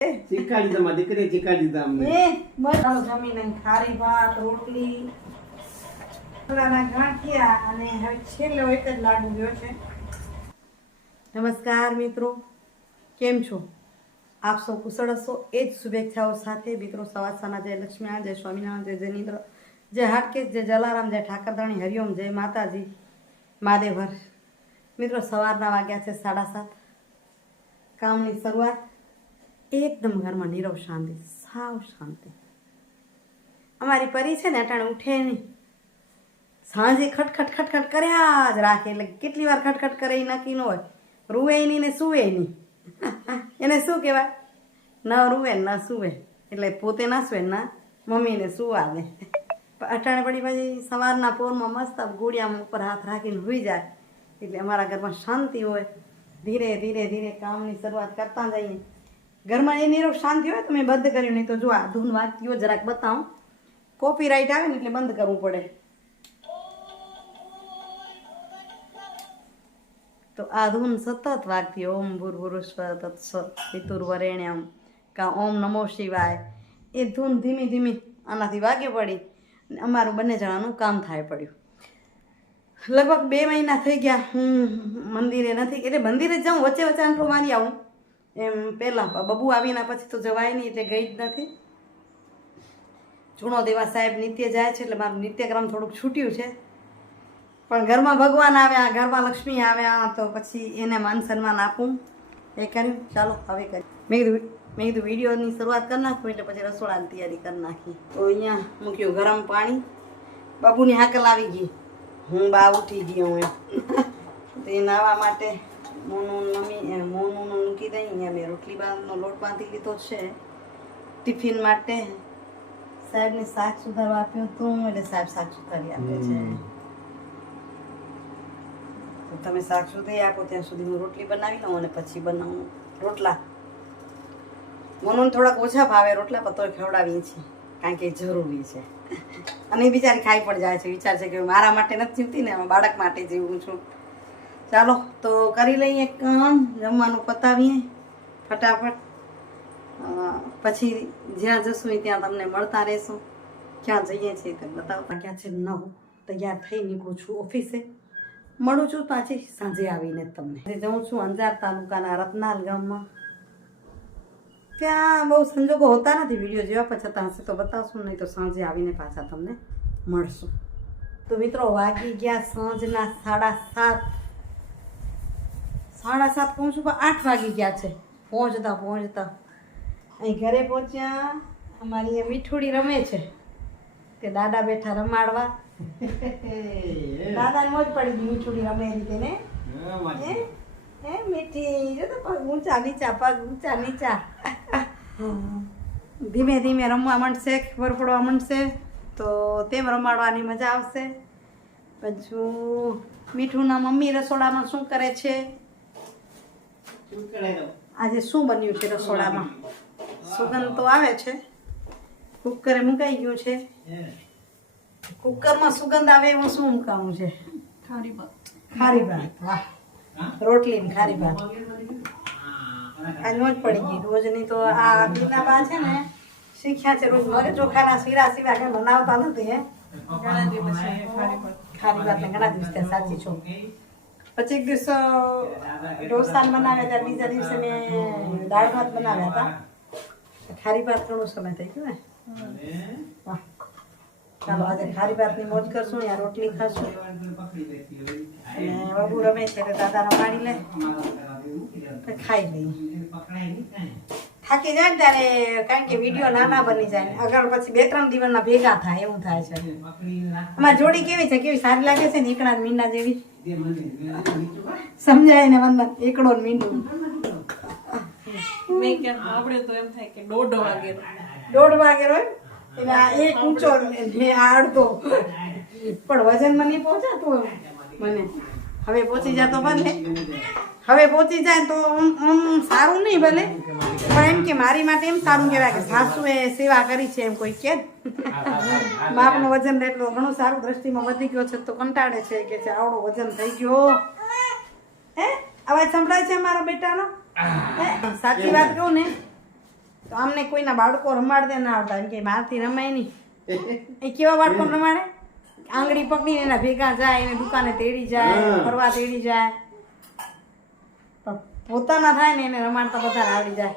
ચીકાડી દમ દીકરી ચીકાડી દમ એ બસ જમીને ખારી ભાત રોટલી થોડાના ગાંઠિયા અને હવે છેલ્લો એક જ લાડુ ગયો છે. નમસ્કાર મિત્રો, કેમ છો આપ સૌ? કુશળ હશો એ જ શુભેચ્છાઓ સાથે મિત્રો સવાસાના જય લક્ષ્મીનારાયણ, જય સ્વામિનારાયણ, જય જૈનેન્દ્ર, જય હાટકેશ, જય જલારામ, જય ઠાકરધાણી, હરિઓમ, જય માતાજી, મહાદેવર. મિત્રો સવારના વાગ્યા છે 7:30. કામની શરૂઆત. એકદમ ઘરમાં નીરવ શાંતિ, સાવ શાંતિ. અમારી પરી છે ને અટાણે ઉઠે નહીં, સાંજે ખટખટ ખટખટ કર્યા જ રાખે. એટલે કેટલી વાર ખટખટ કરે એ નક્કી ન હોય. રૂવે નહીં ને સુવે નહીં. એને શું કહેવાય? ન રૂવે ન સુવે, એટલે પોતે ના સુવે ના મમ્મીને સુવા દે. અટાણે પડી પછી સવારના પોરમાં મસ્ત ગોળિયામાં ઉપર હાથ રાખીને હોઈ જાય. એટલે અમારા ઘરમાં શાંતિ હોય. ધીરે ધીરે ધીરે કામની શરૂઆત કરતા જઈએ. ઘરમાં એ નીરવ શાંતિ હોય તો મેં બંધ કર્યું, નહીં તો જો આ ધૂન વાગતી હોય જરાક બતાવું. કોપીરાઇટ આવે ને એટલે બંધ કરવું પડે. તો આ ધૂન સતત વાગતી, ઓમ ભૂર્ભુવસ્સુઃ તત્સવિતુર્વરેણ્યમ કા ઓમ નમો શિવાય. એ ધૂન ધીમી ધીમી આનાથી વાગે પડી. અમારું બંને જણાનું કામ થાય પડ્યું. લગભગ 2 મહિના થઈ ગયા હું મંદિરે નથી, એટલે મંદિરે જાઉં વચ્ચે વચ્ચે આંટો મારી આવું એમ. પહેલાં બબુ આવીના પછી તો જવાય નહીં, એટલે ગઈ જ નથી. ચૂણો દેવા સાહેબ નિત્ય જાય છે, એટલે મારું નિત્યક્રમ થોડુંક છૂટ્યું છે. પણ ઘરમાં ભગવાન આવ્યા, ઘરમાં લક્ષ્મી આવ્યા, તો પછી એને માન સન્માન આપું એ કર્યું. ચાલો હવે કરી મેં કીધું વિડીયોની શરૂઆત કરી નાખું, એટલે પછી રસોડાની તૈયારી કરી નાખી. તો અહીંયા મૂક્યું ગરમ પાણી. બાબુની હાકલ આવી ગઈ, હું બા ઉઠી ગઈ હું એમ. તો એ નાહવા માટે મોનું મૂકી દઈ. અહીંયા મેં રોટલી બાંધનો લોટ બાંધી લીધો છે ટિફિન માટે. સાહેબને શાક સુધારવા આપ્યું હતું, એટલે સાહેબ શાક સુધારી આપે છે. તો તમે શાક સુધારી આપો ત્યાં સુધી હું રોટલી બનાવી લઉં, અને પછી બનાવું રોટલા. મોનું થોડાક ઓછા ભાવે રોટલા, પણ તોય ખવડાવીએ છીએ, કારણ કે એ જરૂરી છે. અને એ બિચારી ખાઈ પણ જાય છે. વિચાર છે કે મારા માટે નથી જીવતી ને, બાળક માટે જીવું છું. ચાલો તો કરી લઈએ કામ, જમવાનું પતાવીએ ફટાફટ. પછી જ્યાં જશું ત્યાં તમને મળતા રહેશું. ક્યાં જઈએ છીએ તો બતાવતા. ક્યાં છે 9, તૈયાર થઈ નીકળું છું ઓફિસે. મળું છું પાછી સાંજે આવીને તમને. જઉં છું અંજાર તાલુકાના રત્નાલ ગામમાં. ત્યાં બહુ સંજોગો હોતા નથી, વિડીયો જેવા પછતા હશે તો બતાવશું, નહીં તો સાંજે આવીને પાછા તમને મળશું. તો મિત્રો વાગી ગયા સાંજના 7:30. 7:30 પહોંચું પણ 8 વાગી ગયા છે પહોંચતા. અહીં ઘરે પહોંચ્યા. અમારી એ મીઠુડી રમે છે, તે દાદા બેઠા રમાડવા. દાદાને મોજ પડી ગઈ મીઠુડી રમે એ રીતે ને. હે મીઠી, જો તો પગ ઊંચા નીચા, પગ ઊંચા નીચા. ધીમે ધીમે રમવા માંડશે, ખબર પડવા માંડશે, તો તેમ રમાડવાની મજા આવશે. પછી મીઠુંના મમ્મી રસોડામાં શું કરે છે, આજે શું બન્યું છે રસોડામાં. સુગંધ તો આવે છે. કુકરે મુકાઈ ગયું છે. કુકરમાં સુગંધ આવે એવું શું મુકાવું છે? ખારી ભાત. વાહ, રોટલી ને ખારી ભાત. આજ મોજ પડી ગઈ. રોજની તો આ દીના બા છે ને શીખ્યા છે, રોજ મરે ચોખાના શીરા સિવાય કઈ બનાવતા નથી. હે ખારી ભાત ને ઘણા દિવસ ત્યાં સાચી છો. પછી એક દિવસ ઢોસા બનાવ્યા હતા, બીજા દિવસે મેં દાળ ભાત બનાવ્યા હતા. ખારી ભાત ઘણો સમય થઈ ગયો ને. વાહ, ચાલો આજે ખારી ભાતની મોજ કરશું, યા રોટલી ખાશું. અને બાબુ રમે છે એટલે દાદા રમાડી લે તો ખાઈ લઈએ. થાકી જાય ને ત્યારે, કારણ કે વિડીયો નાના બની જાય, આગળ પછી 2-3 દિવસના ભેગા થાય એવું થાય છે. અમારી જોડી કેવી છે, કેવી સારી લાગે છે ને, એકડા મીંડા જેવી. સમજાય ને વંદન, એકડો ને મીંડું. આપણે તો એમ થાય કે 1:30 વાગે હોય એટલે આ એક ઊંચો ને આ અડધો. પણ વજનમાં નહીં પહોંચાતું મને. હવે પહોંચી જાય તો ભલે, હવે પહોંચી જાય તો સારું નહીં ભલે, પણ એમ કે મારી માટે એમ સારું કહેવાય કે સાસુએ સેવા કરી છે એમ કોઈ કે. બાપનું વજન એટલું ઘણું સારું દ્રષ્ટિમાં વધી ગયો છે તો કંટાળે છે કે છે આવડો વજન થઈ ગયો. હે અવાજ સંભળાય છે મારા બેટાનો? સાચી વાત કહું ને તો આમને કોઈના બાળકો રમાડતે ના આવતા એમ કે મારથી રમાય નહીં. એ કેવા બાળકો રમાડે? આંગળી પકડીને એના ભેગા જાય, એને દુકાને તેડી જાય, હા. ફરવા તેડી જાય. પણ પોતાના થાય ને એને રમાડતા બધા આવડી જાય.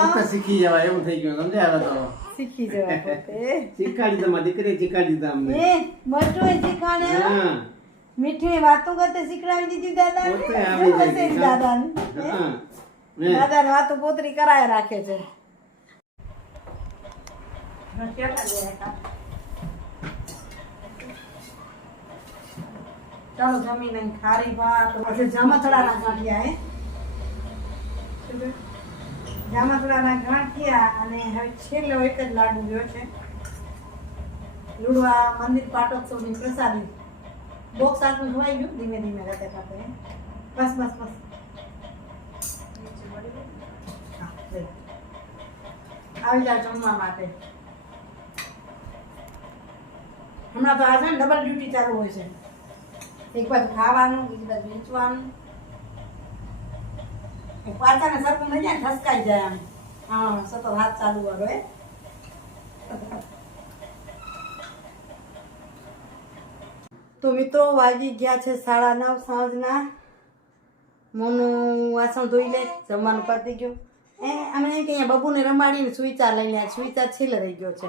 પોતે શીખી જવાય એવું થઈ ગયું સમજે હવે તો શીખી જવાય પોતે. શીખવાડી દીધા મારી દીકરીએ શીખવાડી દીધા અમને. એ મોટું એ શીખવાડે. હા. મીઠી વાતો કરતે શીખડાવી દીધી દાદાને. પોતે આવડી જો જાય. હશે જ દાદાને. હા. ને દાદાને વાતો પોતરી કરાય રાખે છે. કેટલા ગયા? ચાલો જમીને ખારી ભાત પછી જામથડાના ગાંઠિયા હે શું કહ્યું? જામથડાના ગાંઠિયા અને હવે છેલ્લો એક જ લાડુ રહ્યો છે લુડવા મંદિર પાટોત્સવની પ્રસાદી. બોક્સ આખું ખવાઈ ગયું ધીમે ધીમે રહેતે ખાતે. બસ બસ બસ હા, લે. આવી જાવ જમવા માટે. હમણાં તો આજે ડબલ ડ્યુટી ચાલુ હોય છે. એક બાજુ ખાવાનું, બીજી બાજુ વેચવાનું. પાછાને સરખું થઈ જાય ને ઠસકાઈ જાય આમ. હા સતત હાથ ચાલુ હોય. તો મિત્રો વાગી ગયા છે 9:30 સાંજના. મોનું વાસણ ધોઈ લે, જમવાનું પતી ગયું. અમે એમ કે અહીંયા બબુને રમાડીને સુઈચા લઈ લે. સુઈચા છેલ્લે રહી ગયો છે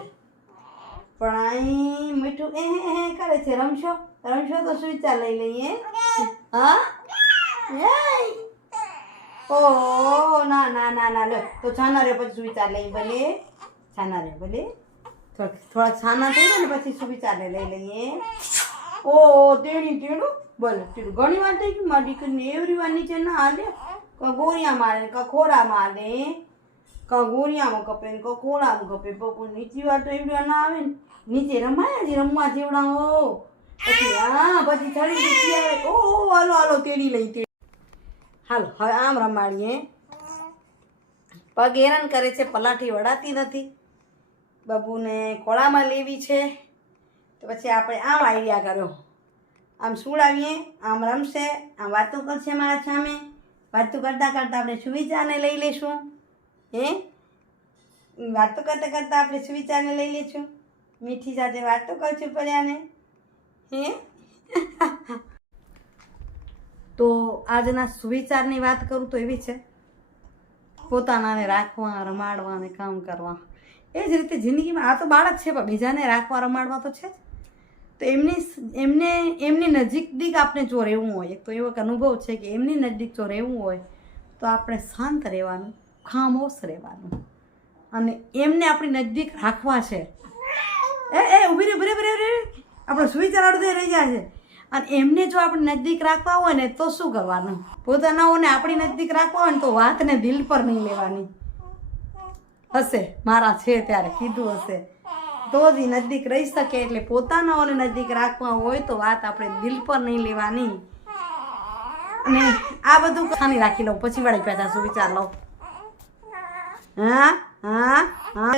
પણ અહીં મીઠું કરે છે. રમશો રમશો તો સુઈચા લઈ લઈએ. હા ઓ ના ના ના ના લો તો છાના રે પછી સુઈચા લઈ ભલે. છાના રે ભલે થોડા છાના થઈ જાય ને પછી સુઈચા લઈ લઈએ. ઓ તેડી તેડું બોલો તેડું ઘણી વાર થઈ ગયું. મારી દીકરીને એવરી વાર નીચે ના હાલે. ગોરિયા મારે ખોરા મારે ગોરિયામાં કપે ને ખોરામાં કપે. પપ્પુ નીચી વાર તો એવડી વાર ના આવે ને. નીચે રમાય હજી રમવા જેવડા. પછી હા પછી ચડી દીધી આવે. ઓ હાલો હાલો તેડી લઈ તેડી. હાલો હવે આમ રમાડીએ. પગ હેરાન કરે છે, પલાઠી વળાતી નથી. બબુને કોળામાં લેવી છે તો પછી આપણે આમ આઈડિયા કર્યો. આમ સુડાવીએ, આમ રમશે, આમ વાતો કરશે મારા સામે. વાતો કરતાં કરતાં આપણે સુવિચારને લઈ લઈશું. વાતો કરતાં કરતાં આપણે સુવિચારને લઈ લઈશું. મીઠી સાથે વાતો કરશું પડ્યાને. તો આજના સુવિચારની વાત કરું તો એવી છે પોતાનાને રાખવા, રમાડવા અને કામ કરવા. એ જ રીતે જિંદગીમાં આ તો બાળક છે પણ બીજાને રાખવા રમાડવા તો છે જ. તો એમની નજીક આપણે જો રહેવું હોય, એક તો એવો એક અનુભવ છે કે એમની નજીક જો રહેવું હોય તો આપણે શાંત રહેવાનું, ખામોશ રહેવાનું અને એમને આપણી નજીક રાખવા છે. ઊભી રે બરે બરે આપણો સુવિચાર અડધે રહી જાય છે. અને એમને જો આપણે નજીક રાખવા હોય ને તો શું કરવાનું? પોતાનાઓને આપણી નજીક રાખવા હોય ને તો વાતને દિલ પર નહીં લેવાની. હશે મારા છે ત્યારે કીધું હશે તો જ એ નજીક રહી શકે. એટલે પોતાનાઓને નજીક રાખવા હોય તો વાત આપણે દિલ પર નહીં લેવાની. અને આ બધું ખાની રાખી લઉં પછી વળી પાછા સુવિચાર લઉં. હા હા હા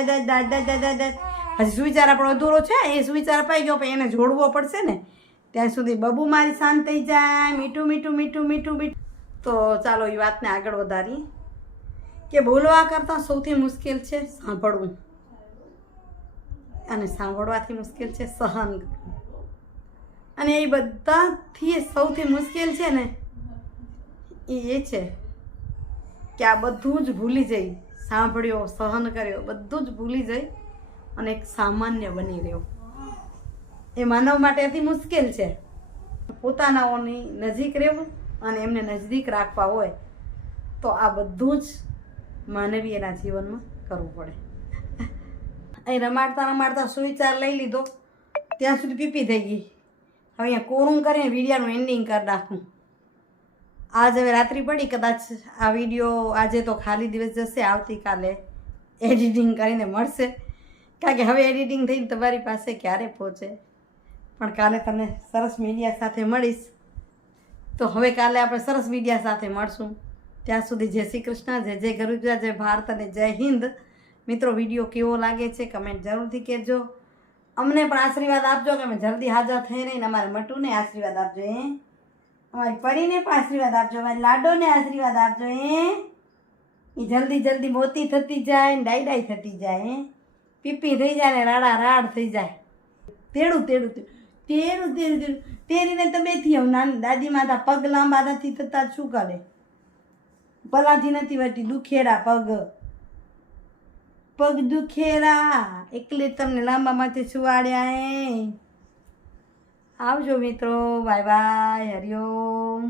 હજી સુવિચાર આપણો અધૂરો છે. એ સુવિચાર અપાઈ ગયો પણ એને જોડવો પડશે ને. ત્યાં સુધી બબુ મારી શાંત થઈ જાય. મીઠું મીઠું મીઠું મીઠું મીઠું. તો ચાલો એ વાતને આગળ વધારીએ કે બોલવા કરતાં સૌથી મુશ્કેલ છે સાંભળવું અને સાંભળવાથી મુશ્કેલ છે સહન. અને એ બધાથી સૌથી મુશ્કેલ છે ને એ છે કે આ બધું જ ભૂલી જઈ. સાંભળ્યો, સહન કર્યો, બધું જ ભૂલી જઈ અને એક સામાન્ય બની રહ્યો. એ માનવ માટે અતિ મુશ્કેલ છે. પોતાનાઓની નજીક રહેવું અને એમને નજદીક રાખવા હોય તો આ બધું જ માનવીયના જીવનમાં કરવું પડે. અહીં રમાડતા રમાડતા સુવિચાર લઈ લીધો ત્યાં સુધી પીપી થઈ ગઈ. હવે અહીંયા કોરું કરીને વિડીયોનું એન્ડિંગ કરી નાખું. આજ હવે રાત્રિ પડી. કદાચ આ વિડીયો આજે તો ખાલી દિવસ જશે. આવતીકાલે એડિટિંગ કરીને મળશે. કારણ કે હવે એડિટિંગ થઈને તમારી પાસે ક્યારે પહોંચે. પણ કાલે તમને સરસ મીડિયા સાથે મળીશ. તો હવે કાલે આપણે સરસ મીડિયા સાથે મળશું. ત્યાં સુધી જય શ્રી કૃષ્ણ, જય જય ગરુડા, જય ભારત અને જય હિન્દ. મિત્રો વિડીયો કેવો લાગે છે કમેન્ટ જરૂરથી કહેજો. અમને પણ આશીર્વાદ આપજો કે અમે જલ્દી હાજર થઈ રહીને અમારે મટુને આશીર્વાદ આપજો. અમારી પરીને પણ આશીર્વાદ આપજો. અમારી લાડોને આશીર્વાદ આપજો. એ જલ્દી જલ્દી મોતી થતી જાય ને ડાઈ થતી જાય હે પીપી થઈ જાય ને રાડા રાડ થઈ જાય તેડું તેડું તેડું તેડું તેડું તેરીને તો બેઠી આવું નાની દાદી માતા પગ લાંબા નથી થતા શું કરે પલાથી નથી વટી દુખેડા પગ દુખેરા એટલે તમને લાંબામાંથી સુવાડ્યા હે આવજો મિત્રો બાય બાય હરિઓમ